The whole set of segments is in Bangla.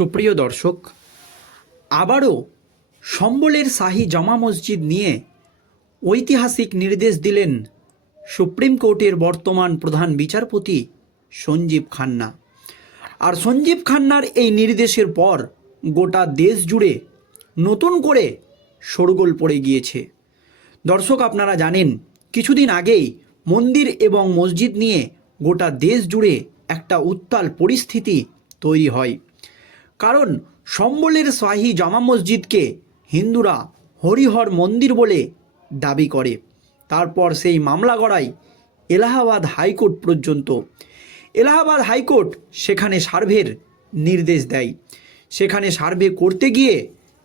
সুপ্রিয় দর্শক, আবারও সম্বলের শাহী জামা মসজিদ নিয়ে ঐতিহাসিক নির্দেশ দিলেন সুপ্রিম কোর্টের বর্তমান প্রধান বিচারপতি সঞ্জীব খান্না। আর সঞ্জীব খান্নার এই নির্দেশের পর গোটা দেশ জুড়ে নতুন করে শোরগোল পড়ে গিয়েছে। দর্শক, আপনারা জানেন, কিছুদিন আগেই মন্দির এবং মসজিদ নিয়ে গোটা দেশ জুড়ে একটা উত্তাল পরিস্থিতি তৈরি হয়। কারণ সম্বলের শাহী জামা মসজিদকে হিন্দুরা হরিহর মন্দির বলে দাবি করে। তারপর সেই মামলা গড়ায় এলাহাবাদ হাইকোর্ট পর্যন্ত। এলাহাবাদ হাইকোর্ট সেখানে সার্ভের নির্দেশ দেয়। সেখানে সার্ভে করতে গিয়ে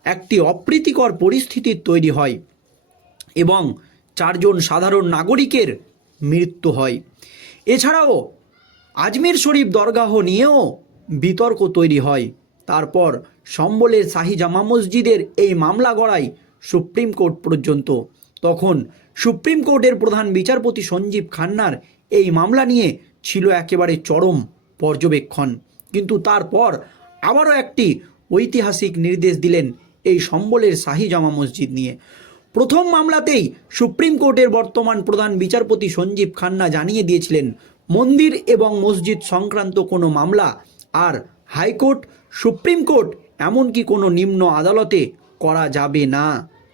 একটি অপ্রীতিকর পরিস্থিতির তৈরি হয় এবং চারজন সাধারণ নাগরিকের মৃত্যু হয়। এছাড়াও আজমির শরীফ দরগাহ নিয়েও বিতর্ক তৈরি হয়। তারপর সম্বলের শাহী জামা মসজিদের এই মামলা গড়ায় সুপ্রিম কোর্ট পর্যন্ত। তখন সুপ্রিম কোর্টের প্রধান বিচারপতি সঞ্জীব খান্নার এই মামলা নিয়ে ছিল একেবারে চরম পর্যবেক্ষণ। কিন্তু তারপর আবারও একটি ঐতিহাসিক নির্দেশ দিলেন এই সম্বলের শাহী জামা মসজিদ নিয়ে। প্রথম মামলাতেই সুপ্রিম কোর্টের বর্তমান প্রধান বিচারপতি সঞ্জীব খান্না জানিয়ে দিয়েছিলেন, মন্দির এবং মসজিদ সংক্রান্ত কোনো মামলা আর হাইকোর্ট সুপ্রিম কোর্ট এমনকি কোনো নিম্ন আদালতে করা যাবে না।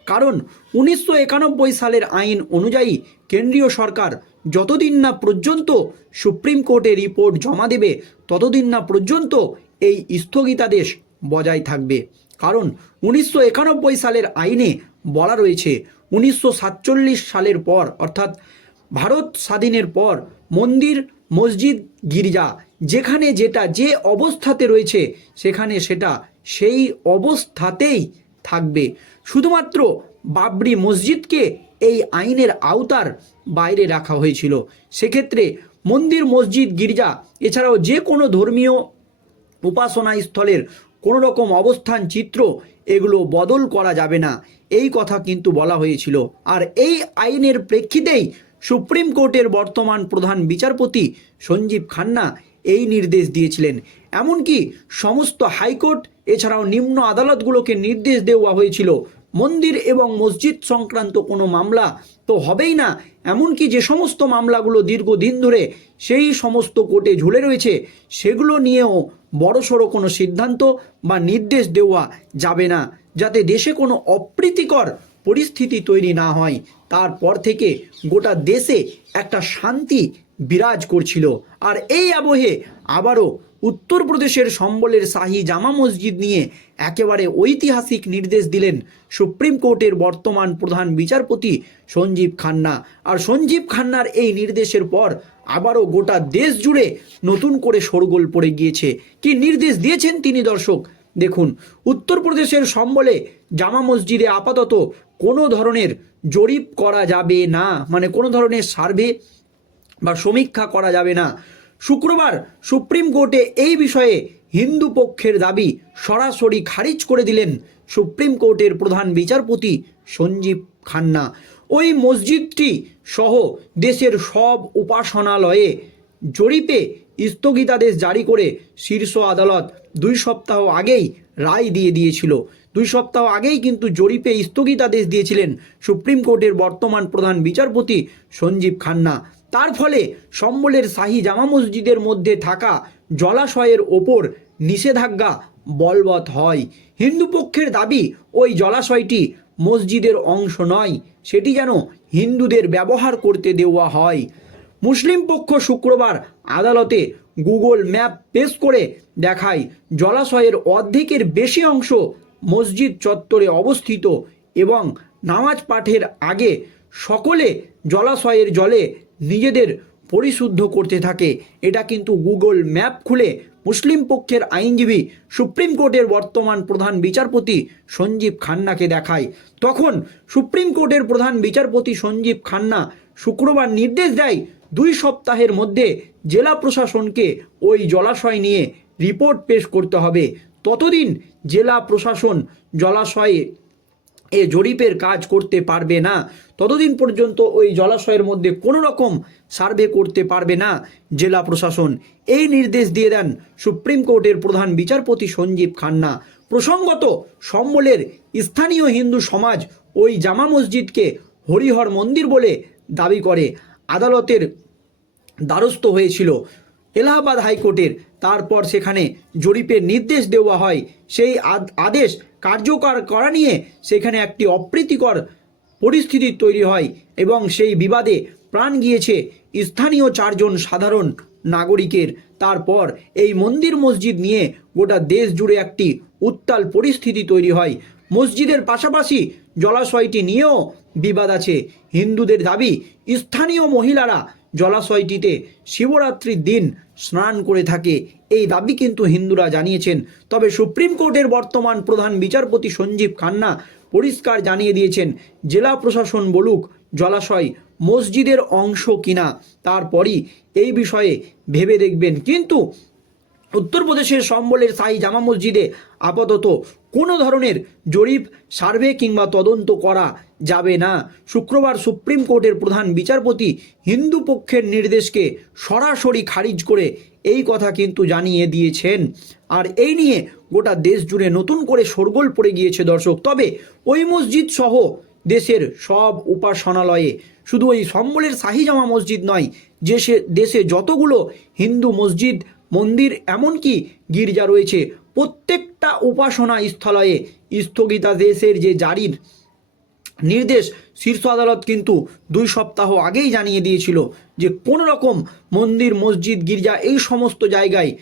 কারণ উনিশশো একানব্বই সালের আইন অনুযায়ী কেন্দ্রীয় সরকার যতদিন না পর্যন্ত সুপ্রিম কোর্টে রিপোর্ট জমা দেবে, ততদিন না পর্যন্ত এই স্থগিতাদেশ বজায় থাকবে। কারণ উনিশশো একানব্বই সালের আইনে বলা রয়েছে, উনিশশো সাতচল্লিশ সালের পর, অর্থাৎ ভারত স্বাধীনের পর মন্দির, মসজিদ, গির্জা, যেখানে যেটা যে অবস্থাতে রয়েছে, সেখানে সেটা সেই অবস্থাতেই থাকবে। শুধুমাত্র বাবরি মসজিদকে এই আইনের আওতার বাইরে রাখা হয়েছিল। সেক্ষেত্রে মন্দির, মসজিদ, গির্জা, এছাড়াও যে কোনো ধর্মীয় উপাসনা স্থলের কোনো রকম অবস্থান, চিত্র এগুলো বদল করা যাবে না। এই কথা কিন্তু বলা হয়েছিল। আর এই আইনের প্রেক্ষিতেই সুপ্রিম কোর্টের বর্তমান প্রধান বিচারপতি সঞ্জীব খান্না এই নির্দেশ দিয়েছিলেন। এমনকি সমস্ত হাইকোর্ট, এছাড়াও নিম্ন আদালতগুলোকে নির্দেশ দেওয়া হয়েছিল। মন্দির এবং মসজিদ সংক্রান্ত কোনো মামলা তো হবেই না। এমনকি যে সমস্ত মামলাগুলো দীর্ঘদিন ধরে সেই সমস্ত কোর্টে ঝুলে রয়েছে, সেগুলো নিয়েও বড়সড় কোনো সিদ্ধান্ত বা নির্দেশ দেওয়া যাবে না। যাতে দেশে কোনো অপ্রীতিকর পরিস্থিতি তৈরি না হয়, তারপর থেকে গোটা দেশে একটা শান্তি বিরাজ করছিল। আর এই আবহে আবারও উত্তরপ্রদেশের সম্বলের শাহী জামা মসজিদ নিয়ে একেবারে ঐতিহাসিক নির্দেশ দিলেন সুপ্রিম কোর্টের বর্তমান প্রধান বিচারপতি সঞ্জীব খান্না। আর সঞ্জীব খান্নার এই নির্দেশের পর আবারও গোটা দেশ জুড়ে নতুন করে শোরগোল পড়ে গিয়েছে। কি নির্দেশ দিয়েছেন তিনি দর্শক? দেখুন, উত্তরপ্রদেশের সম্বলে জামা মসজিদে আপাতত কোনো ধরনের জরিপ করা যাবে না মানে কোনো ধরনের সার্ভে বা সমীক্ষা করা যাবে না। শুক্রবার সুপ্রিম কোর্টে এই বিষয়ে হিন্দু পক্ষের দাবি সরাসরি খারিজ করে দিলেন সুপ্রিম কোর্টের প্রধান বিচারপতি সঞ্জীব খান্না। ওই মসজিদটি সহ দেশের সব উপাসনালয়ে জরিপে স্থগিতাদেশ জারি করে শীর্ষ আদালত দুই সপ্তাহ আগেই রায় দিয়ে দিয়েছিল। দুই সপ্তাহ আগেই কিন্তু জরিপে স্থগিতাদেশ দিয়েছিলেন সুপ্রিম কোর্টের বর্তমান প্রধান বিচারপতি সঞ্জীব খান্না। তার ফলে সম্বলের শাহী জামা মসজিদের মধ্যে থাকা জলাশয়ের ওপর নিষেধাজ্ঞা বলবৎ হয়। হিন্দু পক্ষের দাবি, ওই জলাশয়টি মসজিদের অংশ নয়, সেটি যেন হিন্দুদের ব্যবহার করতে দেওয়া হয়। মুসলিম পক্ষ শুক্রবার আদালতে গুগল ম্যাপ পেশ করে দেখায়, জলাশয়ের অর্ধেকের বেশি অংশ মসজিদ চত্বরে অবস্থিত এবং নামাজ পাঠের আগে সকলে জলাশয়ের জলে নিজেদের পরিশুদ্ধ করতে থাকে। এটা কিন্তু গুগল ম্যাপ খুলে মুসলিম পক্ষের আইনজীবী সুপ্রিম কোর্টের বর্তমান প্রধান বিচারপতি সঞ্জীব খান্নাকে দেখায়। তখন সুপ্রিম কোর্টের প্রধান বিচারপতি সঞ্জীব খান্না শুক্রবার নির্দেশ দেয়, দুই সপ্তাহের মধ্যে জেলা প্রশাসনকে ওই জলাশয় নিয়ে রিপোর্ট পেশ করতে হবে। ততদিন জেলা প্রশাসন জলাশয়ে এ জরিপের কাজ করতে পারবে না। ততদিন পর্যন্ত ওই জলাশয়ের মধ্যে কোনো রকম সার্ভে করতে পারবে না জেলা প্রশাসন। এই নির্দেশ দিয়ে দেন সুপ্রিম কোর্টের প্রধান বিচারপতি সঞ্জীব খান্না। প্রসঙ্গত, সম্বলের স্থানীয় হিন্দু সমাজ ওই জামা মসজিদকে হরিহর মন্দির বলে দাবি করে। আদালতের দ্বারস্থ হয়েছিল। এলাহাবাদ হাইকোর্টের। তারপর সেখানে জরিপের নির্দেশ দেওয়া হয়। সেই আদ- আদেশ কার্যকর করা নিয়ে সেখানে একটি অপ্রীতিকর পরিস্থিতি তৈরি হয় এবং সেই বিবাদে প্রাণ গিয়েছে স্থানীয় চারজন সাধারণ নাগরিকের। তারপর এই মন্দির মসজিদ নিয়ে গোটা দেশ জুড়ে একটি উত্তাল পরিস্থিতি তৈরি হয়। মসজিদের পাশাপাশি জলাশয়টি নিয়েও বিবাদ আছে। হিন্দুদের দাবি, স্থানীয় মহিলারা জলাশয়টিতে শিবরাত্রির দিন স্নান করে থাকে। এই দাবি কিন্তু হিন্দুরা জানিয়েছেন। তবে সুপ্রিম কোর্টের বর্তমান প্রধান বিচারপতি সঞ্জীব খান্না পরিষ্কার জানিয়ে দিয়েছেন, জেলা প্রশাসন বলুক, জলাশয় মসজিদের অংশ কিনা, তারপরই এই বিষয়ে ভেবে দেখবেন। কিন্তু উত্তরপ্রদেশের সম্বলের সাই জামা মসজিদে আপাতত কোনো ধরনের জরিপ, সার্ভে কিংবা তদন্ত করা যাবে না। শুক্রবার সুপ্রিম কোর্টের প্রধান বিচারপতি হিন্দু পক্ষের নির্দেশকে সরাসরি খারিজ করে এই কথা কিন্তু জানিয়ে দিয়েছেন। আর এই নিয়ে গোটা দেশ জুড়ে নতুন করে শোরগোল পড়ে গিয়েছে দর্শক। তবে ওই মসজিদ সহ দেশের সব উপাসনালয়ে শুধু ওই সম্বলের শাহী জামা মসজিদ নয়, যে দেশে যতগুলো হিন্দু মসজিদ, মন্দির, এমনকি গির্জা রয়েছে, প্রত্যেকটা উপাসনা স্থলয়ে স্থগিতাদেশের যে জারির নির্দেশ শীর্ষ আদালত কিন্তু দুই সপ্তাহ আগেই জানিয়ে দিয়েছিল যে কোনো রকম মন্দির, মসজিদ, গির্জা এই সমস্ত জায়গায়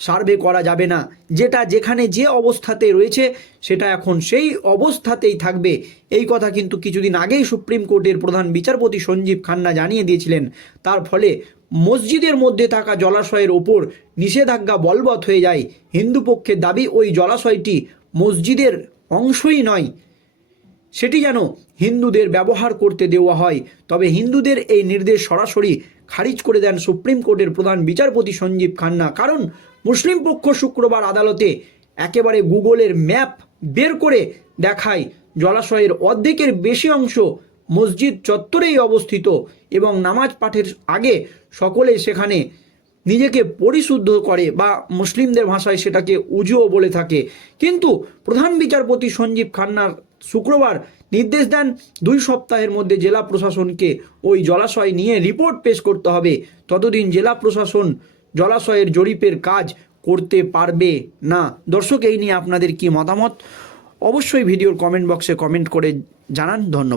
সার্ভে করা যাবে না। যেটা যেখানে যে অবস্থাতে রয়েছে সেটা এখন সেই অবস্থাতেই থাকবে। এই কথা কিন্তু কিছুদিন আগেই সুপ্রিম কোর্টের প্রধান বিচারপতি সঞ্জীব খান্না জানিয়ে দিয়েছিলেন। তার ফলে মসজিদের মধ্যে থাকা জলাশয়ের ওপর নিষেধাজ্ঞা বলবৎ হয়ে যায়। হিন্দু পক্ষের দাবি ওই জলাশয়টি মসজিদের অংশই নয়। সেটি যেন হিন্দুদের ব্যবহার করতে দেওয়া হয়। তবে হিন্দুদের এই নির্দেশ সরাসরি খারিজ করে দেন সুপ্রিম কোর্টের প্রধান বিচারপতি সঞ্জীব খান্না। কারণ মুসলিম পক্ষ শুক্রবার আদালতে একেবারে গুগলের ম্যাপ বের করে দেখায়, জলাশয়ের অর্ধেকের বেশি অংশ মসজিদ চত্বরেই অবস্থিত এবং নামাজ পাঠের আগে সকলে সেখানে নিজেকে পরিশুদ্ধ করে বা মুসলিমদের ভাষায় সেটাকে উজুও বলে থাকে। কিন্তু প্রধান বিচারপতি সঞ্জীব খান্নার শুক্রবার নির্দেশ দেন দুই সপ্তাহের মধ্যে জেলা প্রশাসনকে ওই জলাশয় নিয়ে রিপোর্ট পেশ করতে হবে। ততদিন জেলা প্রশাসন জলাশয়ের জরিপের কাজ করতে পারবে না। দর্শক, এই নিয়ে আপনাদের কি মতামত? অবশ্যই ভিডিওর কমেন্ট বক্সে কমেন্ট করে জানান। ধন্যবাদ।